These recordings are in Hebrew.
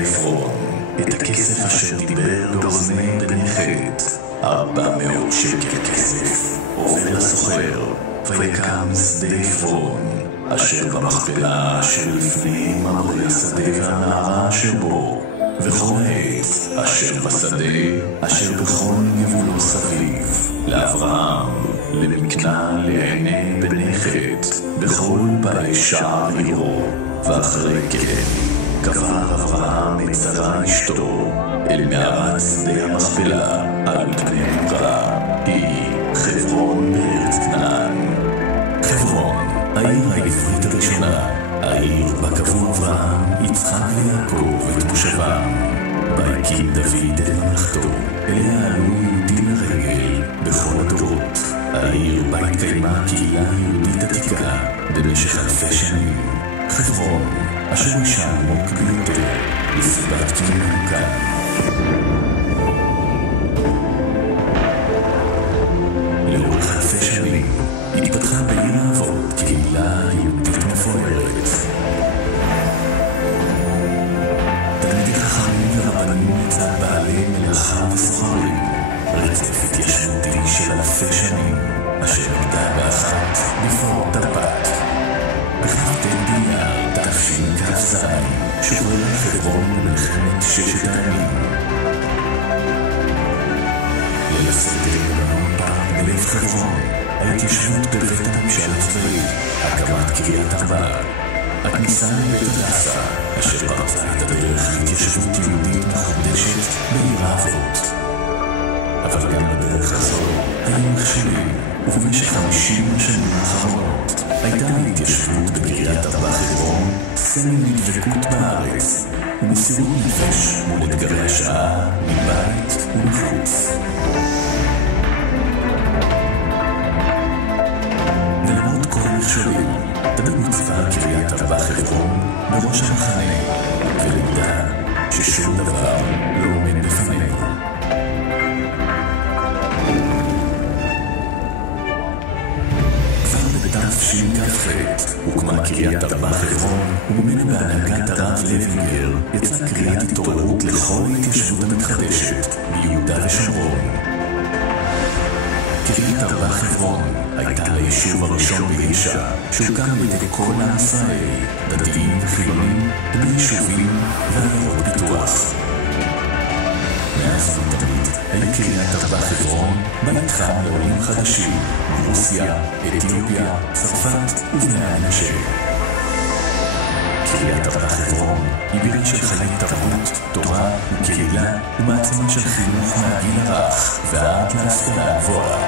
עפרון, את הכסף אשר דיבר באוזני בני חת. 400 שקל כסף עובר לסוחר, ויקם שדה עפרון, אשר במכפלה אשר לפני מראה השדה והנערה אשר בו, וכל העץ אשר בשדה, אשר בכל גבולו סביב, לאברהם, למקנה לעיני בני חת, בכל באי שער עירו. ואחרי כן קבר אברהם את שרה אשתו אל מערת שדה המכפלה על פני אמרה, היא חברון בארץ כנען. חברון, העיר העברית הראשונה, העיר בה קבעו אברהם, יצחק ויעקב את מושבם. בה הקים דוד את ממלכתו, אליה עלו יהודים לרגל בכל הדורות. העיר בה התקיימה קהילה יהודית עתיקה במשך אלפי שנים. חברון, אשר אישה עמוק ביותר, לסיבת קיומנו כאן. לאורך אלפי שנים התפתחה בעיר האבות קהילה יהודית מפוארת. תלמידי חכמים ורבנים מצד בעלי מלאכה וסוחרים, רצף התיישבותי של אלפי שנים, אשר נגדה באחת בפרעות תרפ"ט. בכ"ט באייר תשכ"ז שוחררה חברון במלחמת ששת הימים. ליל הסדר בלבנון פעם בלב חברון, ההתיישבות בבית הממשל הצבאי, הקמת קריית ארבע, הכניסה לבית הדסה, אשר פרצה את הדרך להתיישבות יהודית מחודשת בעיר האבות. אבל גם בדרך הזו היו מכשולים, ובמשך 50 השנים האחרונות הייתה ההתיישבות בקריית ארבע חברון סמל לדבקות בארץ ומסירות נפש מול אתגרי השעה מבית ומחוץ. ולמרות כל המכשולים תמיד ניצבה קריית ארבע חברון בראש המחנה, ולימדה ששום דבר לא עומד בפנינו. תשכ"ח הוקמה קריית ארבע חברון, וממנה בהנהגת הרב לוינגר יצאה קריאת התעוררות לכל ההתיישבות המתחדשת ביהודה ושומרון. קריית ארבע חברון הייתה היישוב הראשון באישה שהוקם על ידי כל עם ישראל, דתיים וחילונים, ביישובים ועיירות פיתוח. מאז ותמיד היה קריית ארבע חברון בית חם לעולים חדשים מרוסיה, אתיופיה, צרפת ובני המנשה. קריית ארבע חברון היא בירה של חיי תרבות, תורה וקהילה ומעצמה של חינוך מהגיל הרך ועד להשכלה הגבוהה.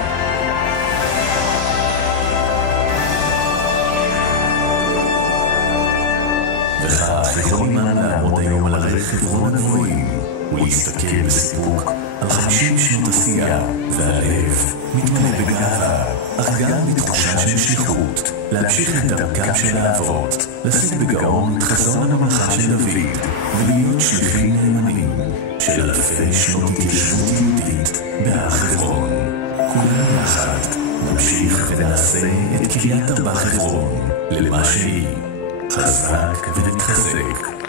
וכך יכולים אנו לעמוד היום על הרי חברון הגבוהים ולהסתכל בסיפוק על 50 שנות עשייה, והלב מתמלא בגאווה, אך גם בתחושה של שליחות, להמשיך את דרכם של האבות, לשאת בגאון את חזון הממלכה של דוד, ולהיות שליחים נאמנים של אלפי שנות התיישבות יהודית בהר חברון. כולנו יחד נמשיך ונעשה את קריית ארבע חברון למה שהיא, חזק ונתחזק.